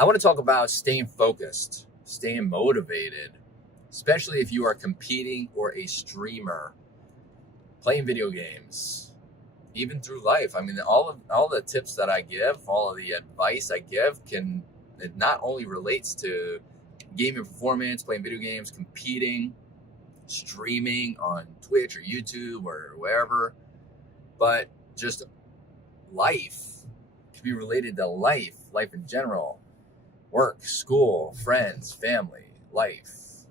I want to talk about staying focused, staying motivated, especially if you are competing or a streamer, playing video games, even through life. I mean, all the tips that I give, all of the advice I give it not only relates to gaming performance, playing video games, competing, streaming on Twitch or YouTube or wherever, but just life. It can be related to life in general. Work, school, friends, family, life.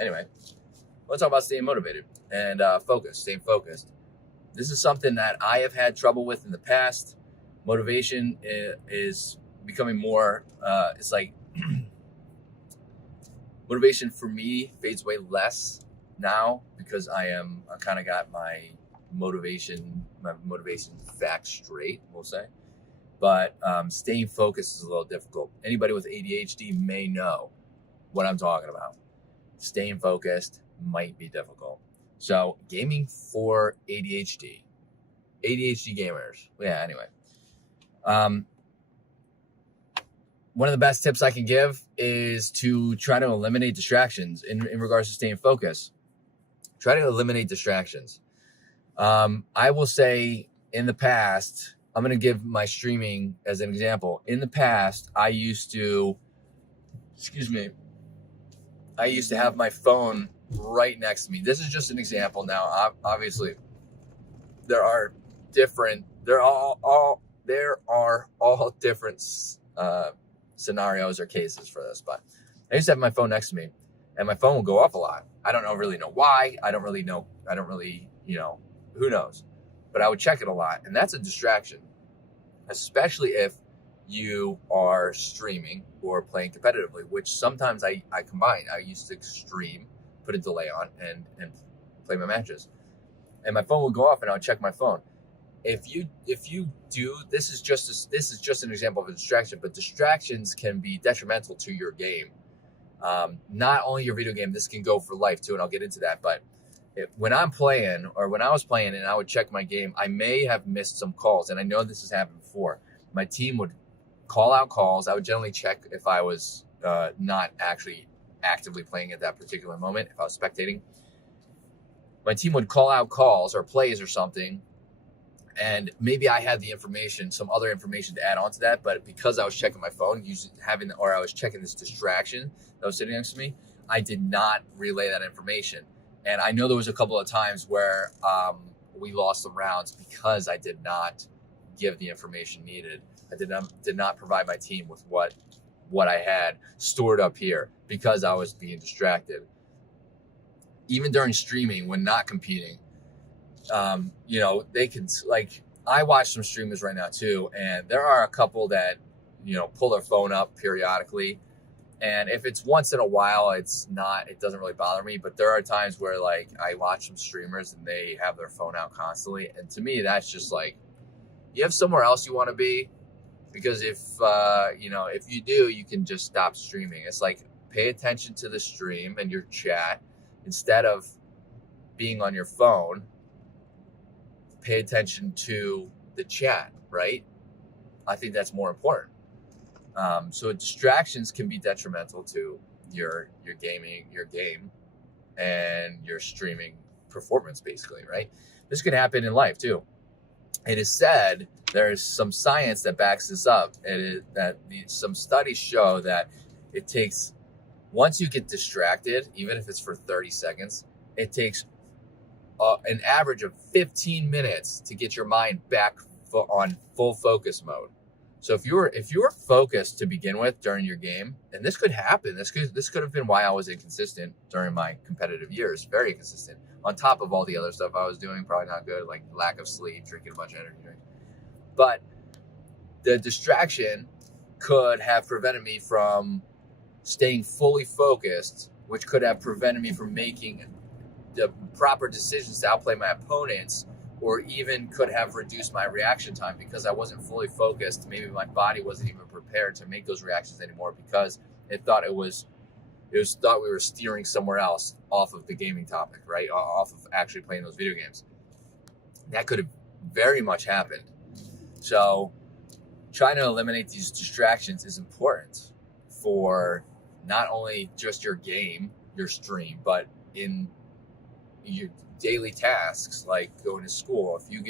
Anyway, let's talk about staying motivated and staying focused. This is something that I have had trouble with in the past. Motivation is becoming more, it's like motivation for me fades way less now because I kind of got my motivation facts straight, we'll say. But staying focused is a little difficult. Anybody with ADHD may know what I'm talking about. Staying focused might be difficult. So gaming for ADHD gamers. Yeah, anyway. One of the best tips I can give is to try to eliminate distractions in regards to staying focused. Try to eliminate distractions. I will say in the past, I'm going to give my streaming as an example. In the past, I used to have my phone right next to me. This is just an example now. Obviously, there are all different scenarios or cases for this, but I used to have my phone next to me and my phone will go off a lot. I don't really know why. I don't really, who knows? But I would check it a lot, and that's a distraction, especially if you are streaming or playing competitively, which sometimes I combine. I used to stream, put a delay on, and play my matches, and my phone would go off, and I would check my phone. If you do, this is just an example of a distraction, but distractions can be detrimental to your game. Not only your video game, this can go for life too, and I'll get into that, but when I'm playing, or when I was playing and I would check my game, I may have missed some calls. And I know this has happened before. My team would call out calls. I would generally check if I was not actually actively playing at that particular moment, if I was spectating. My team would call out calls or plays or something. And maybe I had the information, some other information to add on to that. But because I was checking my phone, I was checking this distraction that was sitting next to me, I did not relay that information. And I know there was a couple of times where we lost some rounds because I did not give the information needed. I did not provide my team with what I had stored up here because I was being distracted. Even during streaming, when not competing, they can, like, I watch some streamers right now too, and there are a couple that, pull their phone up periodically. And if it's once in a while, it doesn't really bother me. But there are times where, like, I watch some streamers and they have their phone out constantly. And to me, that's just like, you have somewhere else you want to be. Because if you do, you can just stop streaming. It's like, pay attention to the stream and your chat. Instead of being on your phone, pay attention to the chat, right? I think that's more important. So distractions can be detrimental to your game, and your streaming performance, basically, right? This could happen in life too. It is said, there's some science that backs this up, some studies show that it takes, once you get distracted, even if it's for 30 seconds, it takes an average of 15 minutes to get your mind back on full focus mode. So if you were focused to begin with during your game, and this could happen, this could have been why I was inconsistent during my competitive years, very inconsistent, on top of all the other stuff I was doing, probably not good, like lack of sleep, drinking a bunch of energy drinks. But the distraction could have prevented me from staying fully focused, which could have prevented me from making the proper decisions to outplay my opponents, or even could have reduced my reaction time because I wasn't fully focused. Maybe my body wasn't even prepared to make those reactions anymore because it thought we were steering somewhere else off of the gaming topic, right? Off of actually playing those video games. That could have very much happened. So trying to eliminate these distractions is important. for not only just your game, your stream, but in your daily tasks like going to school. If you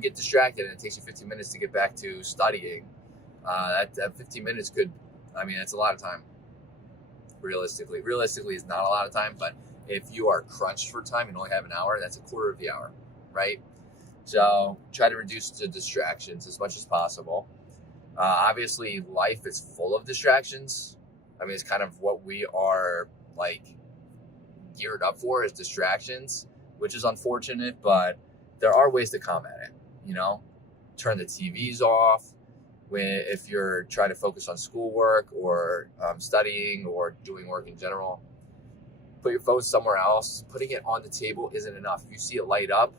get distracted and it takes you 15 minutes to get back to studying, that 15 minutes could, I mean, that's a lot of time. Realistically is not a lot of time, but if you are crunched for time and only have an hour, that's a quarter of the hour, right? So try to reduce the distractions as much as possible. Obviously, life is full of distractions. I mean, it's kind of what we are like geared up for, is distractions, which is unfortunate, but there are ways to combat it. You know, turn the TVs off if you're trying to focus on schoolwork or studying or doing work in general. Put your phone somewhere else. Putting it on the table isn't enough. If you see it light up,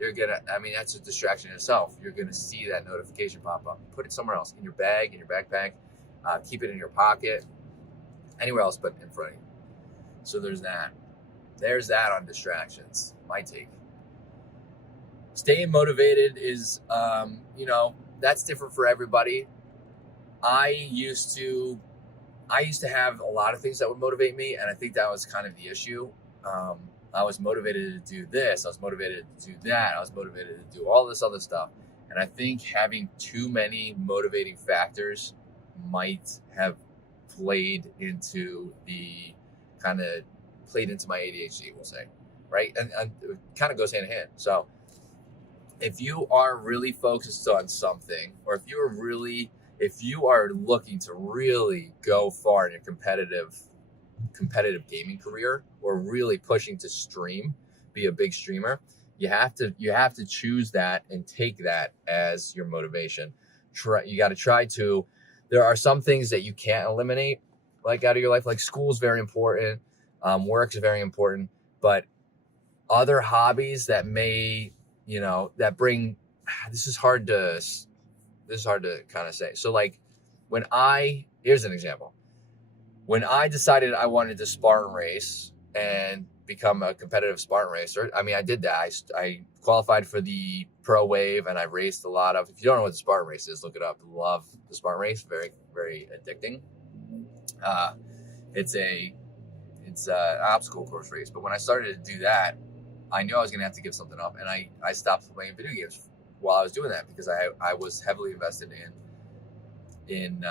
that's a distraction in itself. You're gonna see that notification pop up. Put it somewhere else, in your bag, in your backpack. Keep it in your pocket, anywhere else but in front of you. So there's that on distractions. My take. Staying motivated is, that's different for everybody. I used to have a lot of things that would motivate me, and I think that was kind of the issue. I was motivated to do this. I was motivated to do that. I was motivated to do all this other stuff. And I think having too many motivating factors might have played into my ADHD, we'll say, right? And it kind of goes hand in hand. So if you are really focused on something, or if you are looking to really go far in your competitive gaming career, or really pushing to be a big streamer, you have to choose that and take that as your motivation. You got to try to. There are some things that you can't eliminate, like out of your life. Like school is very important, work is very important, but other hobbies that may, that bring. This is hard to kind of say. So like here's an example. When I decided I wanted to Spartan race and become a competitive Spartan racer, I mean, I did that. I qualified for the pro wave, and I raced a lot of, if you don't know what the Spartan race is, look it up. Love the Spartan race. Very, very addicting. It's an obstacle course race. But when I started to do that, I knew I was going to have to give something up, and I stopped playing video games while I was doing that, because I was heavily invested in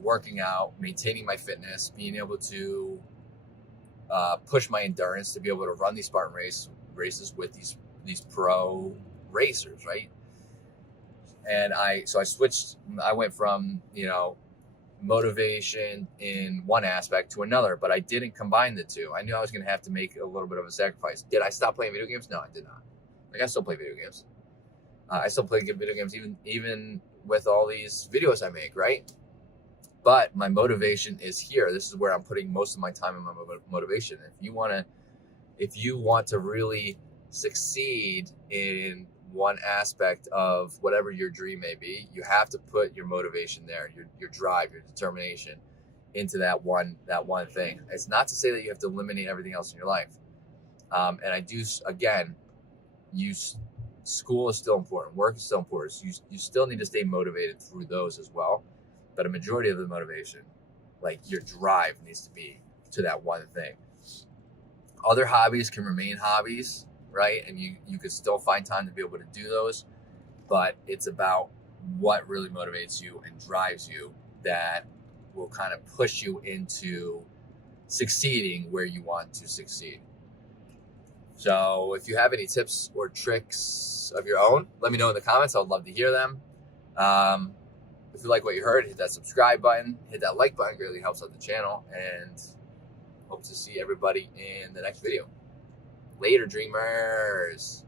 working out, maintaining my fitness, being able to push my endurance to be able to run these Spartan races with these pro racers, right? And I switched. I went from motivation in one aspect to another, but I didn't combine the two. I knew I was going to have to make a little bit of a sacrifice. Did I stop playing video games? No, I did not. Like, I still play video games. I still play good video games, even with all these videos I make, right? But my motivation is here. This is where I'm putting most of my time and my motivation. If you want to really succeed in one aspect of whatever your dream may be, you have to put your motivation there, your drive, your determination into that one thing. It's not to say that you have to eliminate everything else in your life. And I do, again, school is still important. Work is still important. So you still need to stay motivated through those as well. But a majority of the motivation, like your drive, needs to be to that one thing. Other hobbies can remain hobbies, right? And you could still find time to be able to do those. But it's about what really motivates you and drives you that will kind of push you into succeeding where you want to succeed. So if you have any tips or tricks of your own, let me know in the comments. I would love to hear them. If you like what you heard, hit that subscribe button, hit that like button. It really helps out the channel, and hope to see everybody in the next video. Later, dreamers.